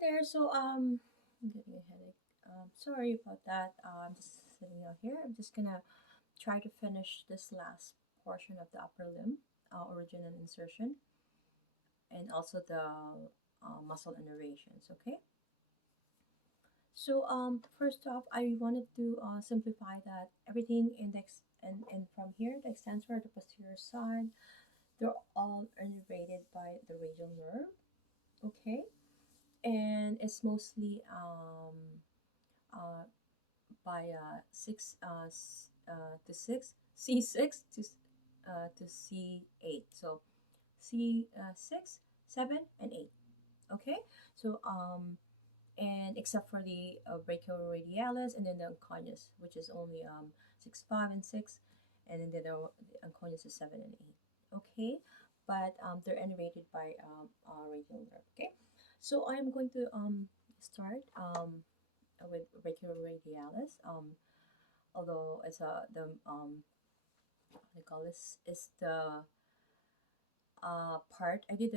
there. I'm getting a headache. Sorry about that. I'm just sitting out here. I'm just gonna try to finish this last portion of the upper limb, origin and insertion, and also the muscle innervations. Okay. First off, I wanted to simplify that everything and from here, the extensor, the posterior side, they're all innervated by the radial nerve. Okay, and it's mostly uh, by 6 to 6 to C8. So C6, 7, and 8. Okay, so and except for the brachioradialis and then the unconius, which is only 6, 5, and 6, and then the unconius is 7 and 8. Okay, but they're innervated by radial nerve. Okay, so I'm going to start with brachioradialis. Although it's the what do you call this is the part I did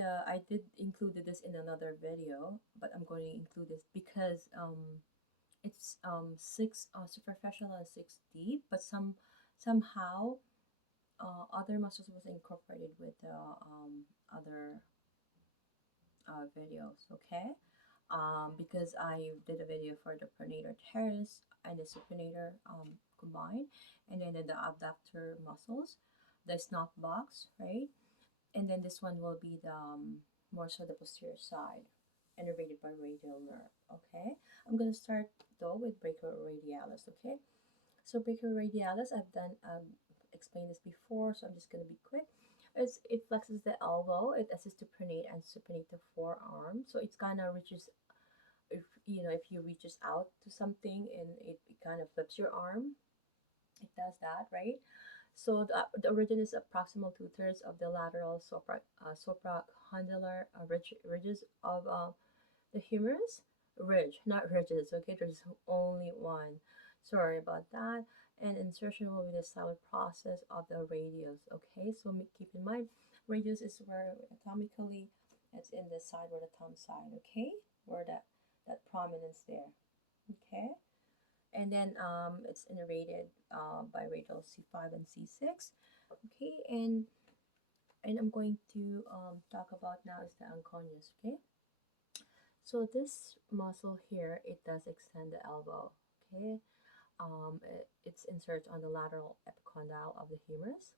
include this in another video, but I'm going to include this because it's six superficial and six deep, but somehow other muscles was incorporated with the other videos. Okay, because I did a video for the pronator teres and the supinator combined, and then the abductor muscles, the snap box, right? And then this one will be the more so the posterior side, innervated by radial nerve. Okay, I'm gonna start though with brachioradialis. Okay, so brachioradialis, I've done explained this before, so I'm just gonna be quick. It flexes the elbow, it assists to pronate and supinate the forearm, so it's kind of reaches if you reaches out to something and it kind of flips your arm, it does that, right? So the origin is proximal 2/3 of the lateral supracondylar ridges of the humerus. Ridge, not ridges. Okay, there's only one. Sorry about that. And insertion will be the silent process of the radius. Okay, so keep in mind, radius is where atomically it's in the side where the thumb side. Okay, where that prominence there. Okay, and then it's innervated by radial C5 and C6. Okay, and I'm going to talk about now is the unconius. Okay, so this muscle here, it does extend the elbow. Okay, it's inserted on the lateral epicondyle of the humerus.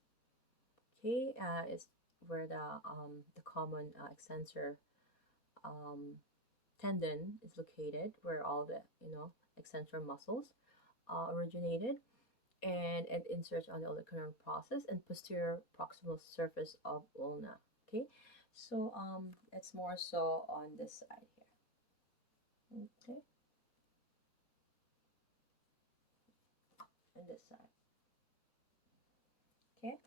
Okay, it's where the common extensor um, tendon is located, where all the extensor muscles originated, and it inserts on the olecranon process and posterior proximal surface of ulna. Okay, so it's more so on this side here. Okay, and this side. Okay,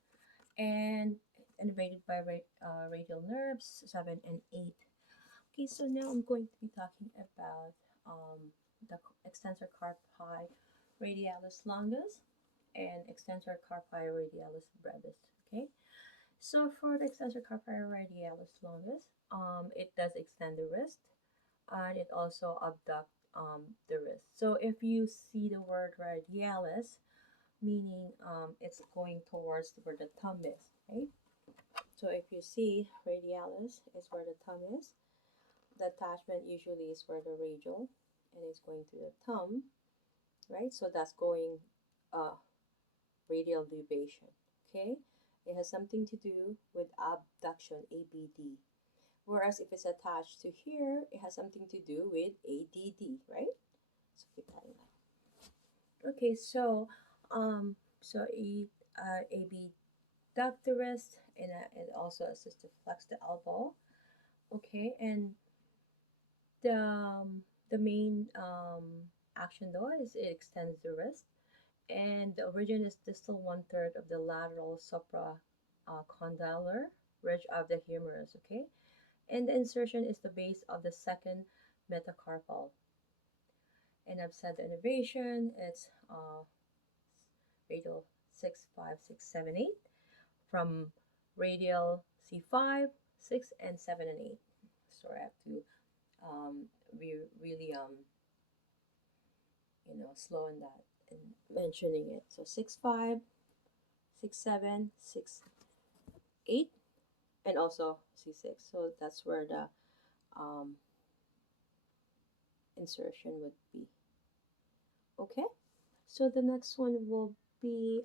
and innervated by radial nerves 7 and 8. Okay, so now I'm going to be talking about the extensor carpi radialis longus and extensor carpi radialis brevis. Okay, so for the extensor carpi radialis longus, it does extend the wrist and it also abduct the wrist. So if you see the word radialis, meaning it's going towards where the thumb is, right? So if you see radialis is where the thumb is, the attachment usually is where the radial and it's going to the thumb, right? So that's going uh, radial deviation, okay? It has something to do with abduction, ABD. Whereas if it's attached to here, it has something to do with ADD, right? So keep that in mind. Okay, so abductorist and it also assists to flex the elbow. Okay, and the main action though is it extends the wrist, and the origin is distal 1/3 of the lateral supracondylar ridge of the humerus. Okay, and the insertion is the base of the second metacarpal. And I've said the innervation, it's radial 6, 5, 6, 7, 8 from radial C5, 6, and 7 and 8. So I have to we really slow in that and mentioning it. So 6 5, 6 7, 6 8, and also C6. So that's where the um, insertion would be. Okay. So the next one will be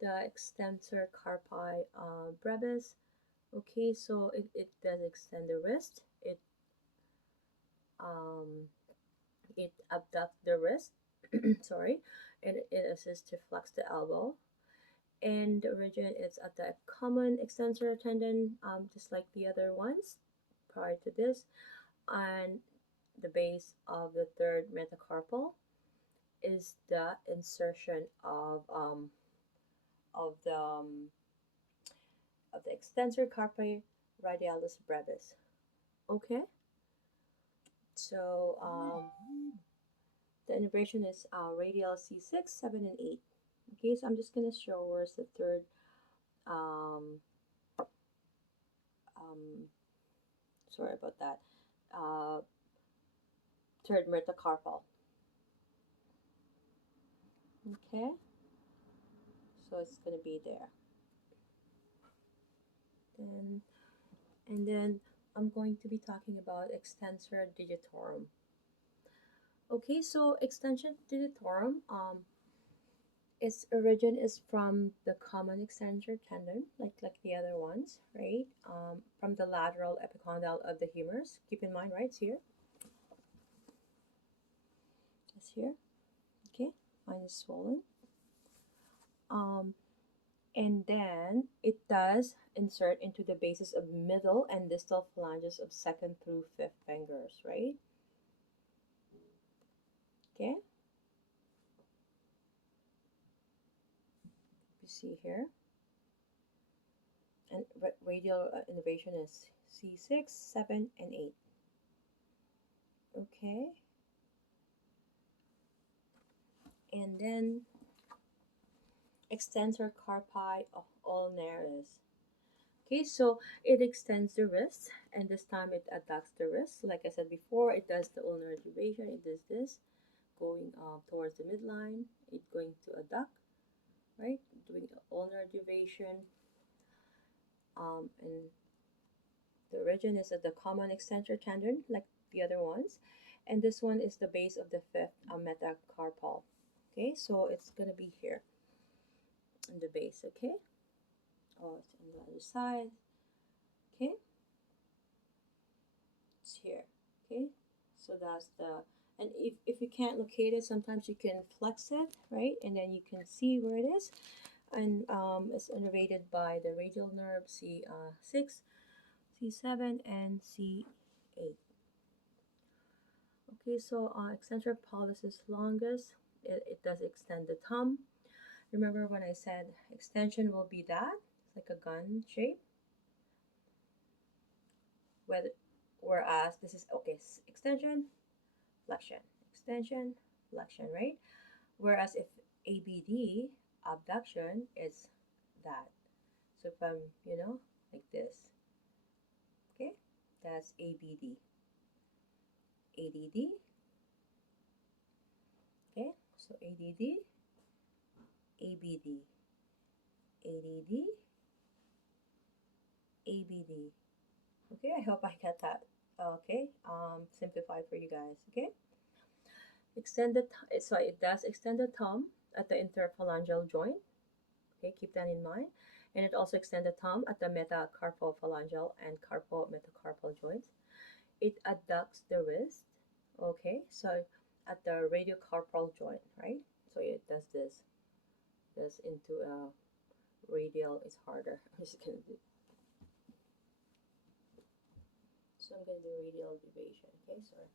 the extensor carpi brevis. Okay, so it does extend the wrist. Um, it abducts the wrist. Sorry, and it assists to flex the elbow. And the origin is at the common extensor tendon, just like the other ones prior to this, and the base of the third metacarpal is the insertion of the um, of the extensor carpi radialis brevis. Okay, so the innervation is radial C6, 7, and 8. Okay, so I'm just gonna show where's the third um, um, sorry about that, third metacarpal. Okay, so it's gonna be there. Then and then I'm going to be talking about extensor digitorum. Okay, so extension digitorum, its origin is from the common extensor tendon, like the other ones, right? From the lateral epicondyle of the humerus. Keep in mind, right? It's here. It's here. Okay, mine is swollen. And then it does insert into the bases of middle and distal phalanges of second through fifth fingers, right? Okay, you see here. And radial innervation is C6, 7, and 8. Okay, and then extensor carpi ulnaris. Okay, so it extends the wrist, and this time it adducts the wrist. Like I said before, it does the ulnar deviation. It does this, going towards the midline. It's going to adduct, right? Doing ulnar deviation. And the origin is at the common extensor tendon, like the other ones. And this one is the base of the fifth metacarpal. Okay, so it's going to be here in the base, okay? Oh, it's on the other side. Okay, it's here. Okay, so that's the, and if you can't locate it, sometimes you can flex it, right? And then you can see where it is. And it's innervated by the radial nerve C6, C7, and C8. Okay, so extensor pollicis longus, it does extend the thumb. Remember when I said extension will be that, it's like a gun shape. Whereas this is, okay, extension, flexion, extension, flexion, right? Whereas if ABD, abduction, is that. So if I'm, like this, okay, that's ABD. ADD, okay, so ADD, ABD, ADD, ABD. Okay, I hope I got that. Okay, simplify for you guys. Okay, extend the so it does extend the thumb at the interphalangeal joint. Okay, keep that in mind. And it also extends the thumb at the metacarpophalangeal and carpometacarpal joints. It adducts the wrist. Okay, so at the radiocarpal joint, right? So it does this. This into a radial is harder. I'm just gonna do. So I'm gonna do radial deviation. Okay, sorry.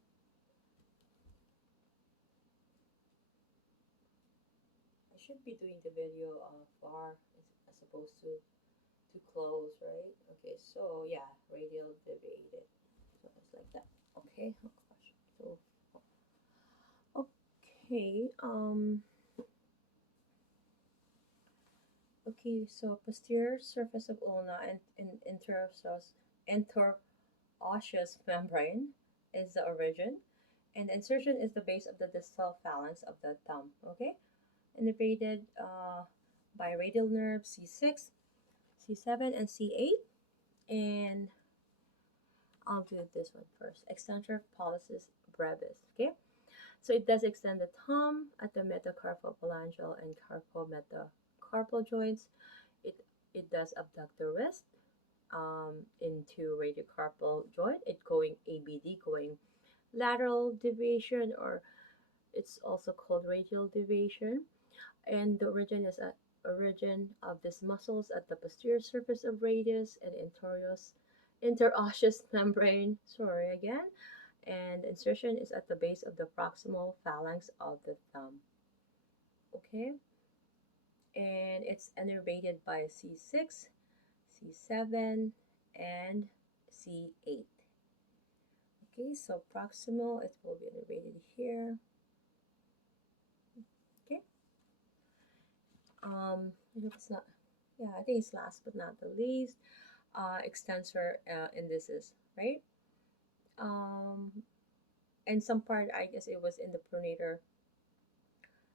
I should be doing the video far as opposed to close, right? Okay, so yeah, radial deviated. So it's like that. Okay. Oh gosh. So okay. Okay. So posterior surface of ulna and interosseous osseous membrane is the origin, and the insertion is the base of the distal phalanx of the thumb. Okay, innervated by radial nerve C6, C7, and C8. And I'll do this one first. Extensor pollicis brevis. Okay, so it does extend the thumb at the metacarpophalangeal and carpometacarpal joints. It it does abduct the wrist into radiocarpal joint. It going ABD, going lateral deviation, or it's also called radial deviation. And the origin of these muscles at the posterior surface of radius and interosseous membrane. Sorry again. And insertion is at the base of the proximal phalanx of the thumb. Okay, and it's innervated by C6, C7, and C8. Okay, so proximal, it will be innervated here. Okay, I hope it's not, yeah, I think it's last but not the least, extensor indicis, right? And some part, I guess it was in the pronator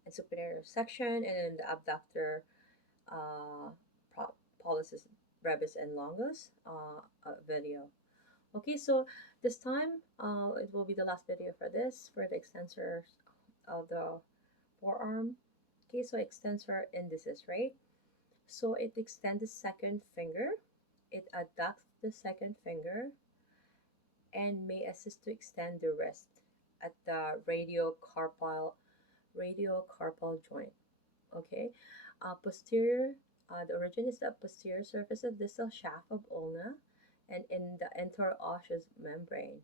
and supinator section, and then the abductor uh, pollicis brevis and longus video. Okay, so this time it will be the last video for this, for the extensor of the forearm. Okay, so extensor indicis, right? So it extends the second finger, it adducts the second finger, and may assist to extend the wrist at the radiocarpal joint. Okay, posterior. The origin is the posterior surface of distal shaft of ulna, and in the interosseous membrane.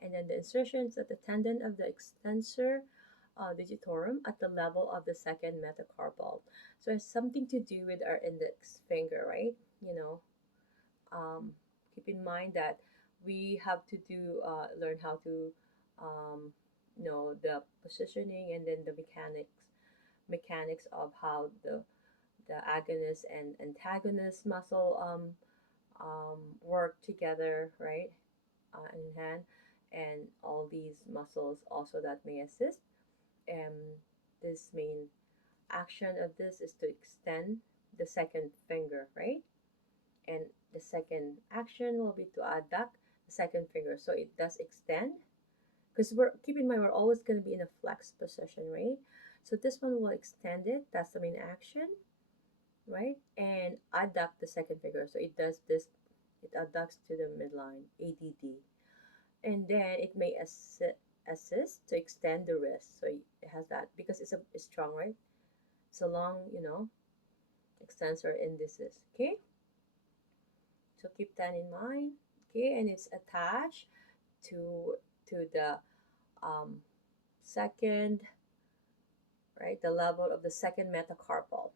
And then the insertion is at the tendon of the extensor digitorum at the level of the second metacarpal. So it's something to do with our index finger, right? You know, um, keep in mind that we have to do learn how to know the positioning, and then the mechanics of how the agonist and antagonist muscle work together, right, in hand, and all these muscles also that may assist. And this main action of this is to extend the second finger, right? And the second action will be to adduct the second finger, so it does extend, because we're keep in mind we're always going to be in a flex position, right? So this one will extend it. That's the main action, right? And adduct the second finger, so it does this. It adducts to the midline, ADD, and then it may assist to extend the wrist. So it has that because it's strong, right? It's a long, extensor indicis. Okay, so keep that in mind. Okay, and it's attached to the um, second, right, the level of the second metacarpal.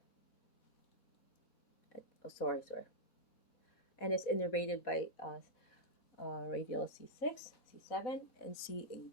Oh, sorry. And it's innervated by radial C6, C7, and C8.